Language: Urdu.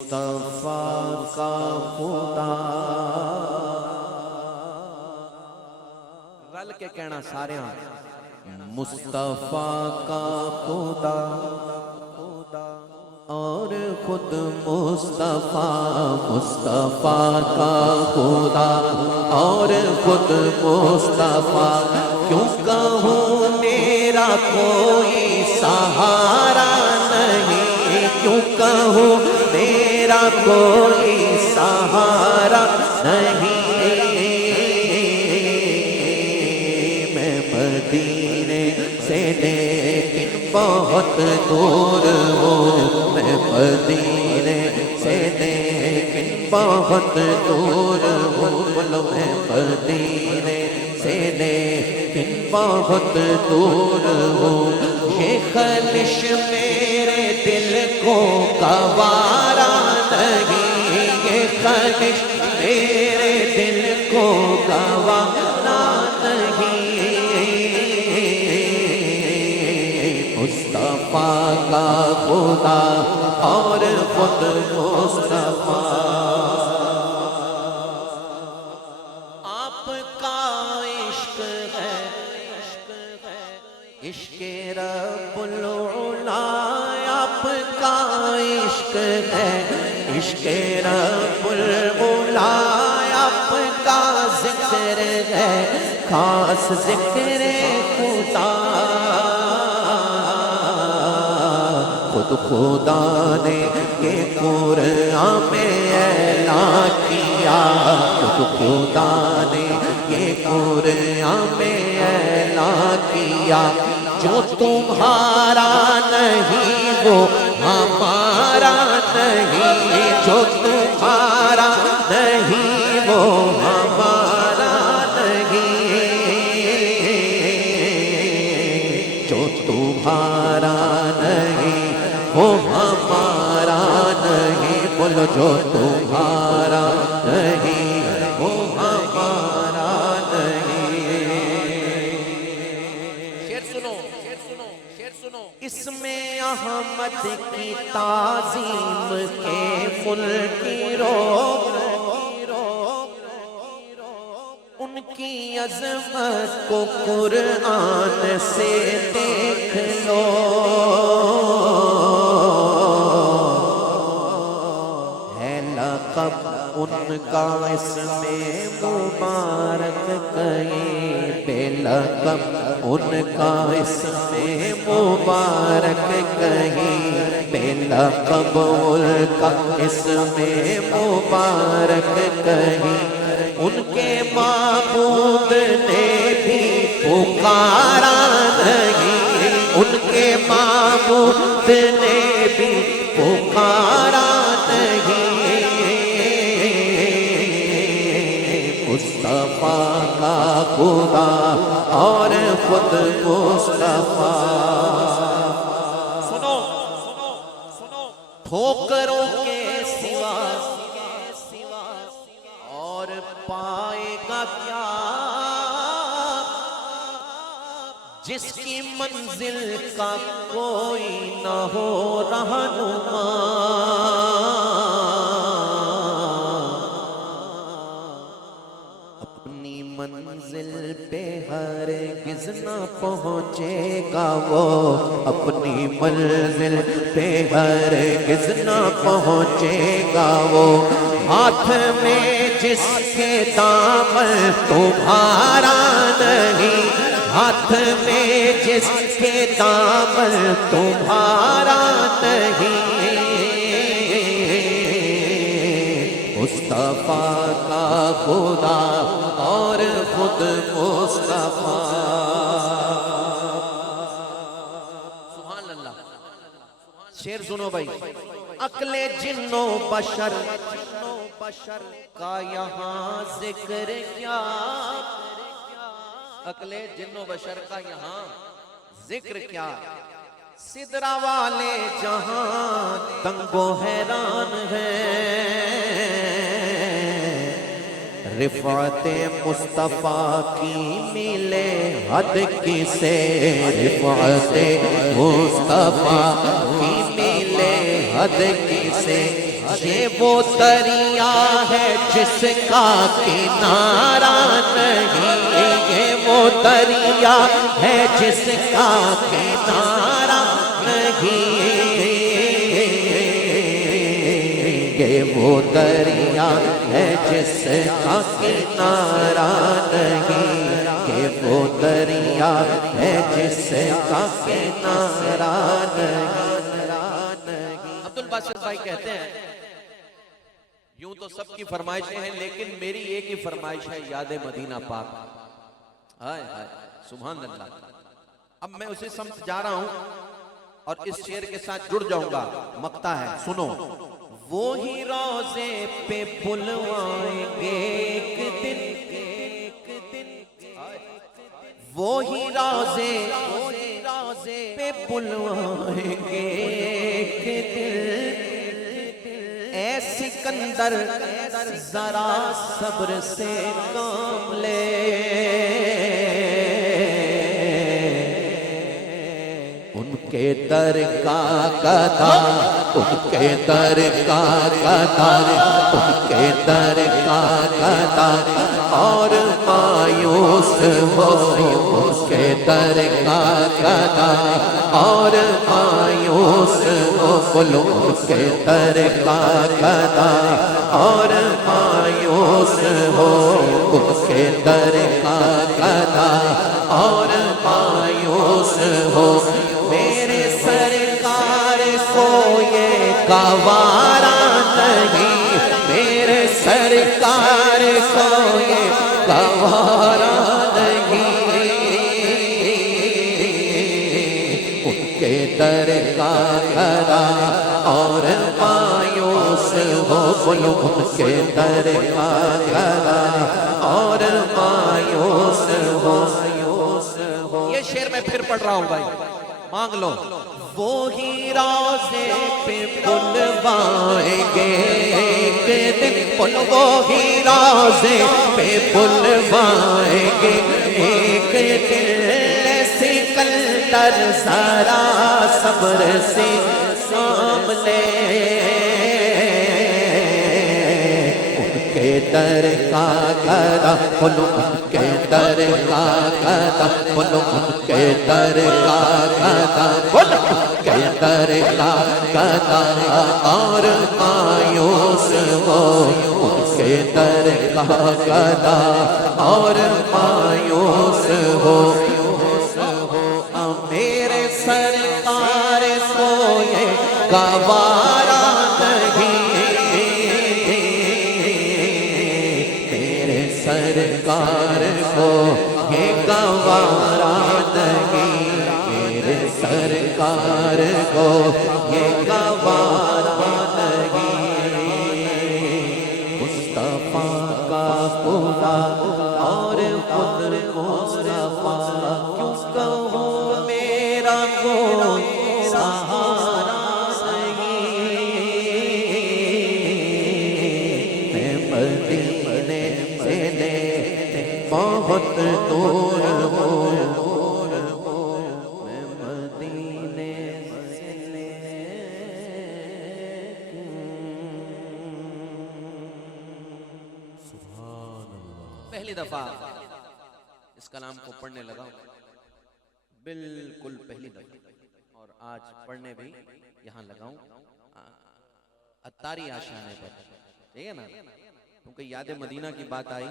مصطفیٰ کا خدا رل کے کہنا سارے مصطفیٰ کا خدا اور خود مصطفیٰ کا خدا اور خود مصطفیٰ کیوں کہوں میرا کوئی سہارا نہیں کیوں کہوں میرا کوئی سہارا نہیں میں مدینے سے لیکن بہت دور ہوں میں مدینے سے لیکن بہت دور ہوں بولو میں مدینے سے لیکن بہت دور ہوں یہ خلش میرے دل کو گوارا نہیں یہ خلش میرے دل کو گوارا نہیں مصطفیٰ کا خدا اور خود مصطفیٰ آپ کا عشق ہے عشق رب العلا آپ کا عشق ہے عشق رب العلا آپ کا ذکر ہے خاص ذکر خدا خود خدا نے یہ قرآن میں اعلان کیا خود خدا نے یہ قرآن میں اعلان کیا جو تمہارا نہیں وہ ہمارا نہیں جو تمہارا نہیں وہ ہمارا نہیں جو تمہارا نہیں وہ ہمارا نہیں بولو جو تمہارا نہیں وہ ہمارا اس میں احمد کی تعظیم کے ملکی رو ان کی عظمت کو قرآن سے دیکھ لو ہے لقب ان کا اس میں مبارک کہیں بے لقب ان کا اس میں مبارک کہیں بے لقب ان کا اس میں مبارک کہیں ان کے معبود نے بھی پکارا نہیں ان کے معبود نے بھی پکارا نہیں مصطفیٰ کا خدا اور خود مصطفیٰ سنو ٹھوکروں کے سوا اور پائے گا کیا جس کی منزل کا کوئی نہ ہو رہنما منزل پہ ہرگز نہ پہنچے گا وہ اپنی منزل پہ ہرگز نہ پہنچے گا وہ ہاتھ میں جس کے دامن تمہارا نہیں ہاتھ میں جس کے دامن تمہارا نہیں مصطفیٰ کا خدا اور خود مصطفیٰ سبحان اللہ شعر سنو بھائی عقل جن و بشر کا یہاں ذکر کیا عقل جن و بشر کا یہاں ذکر کیا سدرا والے جہاں دنگ و حیران ہیں رفعت مصطفیٰ کی ملے حد کسے رفعت مصطفیٰ کی ملے حد کسے یہ وہ دریا ہے جس کا کنارہ نہیں، یہ وہ دریا ہے جس کا کنارہ نہیں، یہ وہ دریا ہے جس کا کنارہ نہیں، یہ وہ دریا ہے جس کا کنارہ نہیں۔ عبد الباسط بھائی کہتے ہیں یوں تو سب کی فرمائشیں ہیں لیکن میری ایک ہی فرمائش ہے، یاد مدینہ پاک۔ ہائے ہائے سبحان اللہ۔ اب میں اسے سمجھ جا رہا ہوں اور اس شعر کے ساتھ جڑ جاؤں گا، مقطع ہے سنو۔ وہی روزے پہ بلوائیں گے ایک دن، وہی روزے پہ بلوائیں گے ایک دن، اے سکندر ذرا صبر سے کام لے، ان کے در کا گدا، ان کے در کا گدا، ان کے در کا گدا اور مایوس ہو، ان کے در کا گدا اور مایوس ہو، بولو ان کے در کا گدا اور مایوس ہو، ان کے در کا گدا اور مایوس ہو، میرے سرکار کو یہ گوارا نہیں، میرے سرکار کو یہ گوارا نہیں، ان کے در کا گدا اور مایوس ہو، بولو ان کے در کا گدا اور مایوس ہو۔ یہ شعر میں پھر پڑھ رہا ہوں بھائی، مانگ لو۔ وہی روزے پہ بلوائیں گے ایک دن، بولو وہی روزے پہ بلوائیں گے ایک دن، سکندر ذرا صبر سے کام لے، ان کے در کا گدا، بولو ان کے در کا گدا، بولو ان کے در کا گدا، بولو ان کے در کا گدا اور مایوس ہو، ان کے در کا گدا اور مایوس ہو، میرے سرکار کو یہ گوارا نہیں، میرے سرکار کو یہ گوارا نہیں، میرے سرکار کو یہ گوارا نہیں، مصطفیٰ کا خدا اور خود مصطفیٰ کیوں کہوں میرا کوئی سہارا نہیں، میں مدینے سے بہت دور ہوں، میں مدینے سے سبحان اللہ۔ پہلی دفعہ اس کلام کو پڑھنے لگا بالکل پہلی دفعہ، اور آج پڑھنے بھی یہاں لگاؤں اتاری آشانے پر، ٹھیک ہے نا، کیونکہ یاد مدینہ کی بات آئی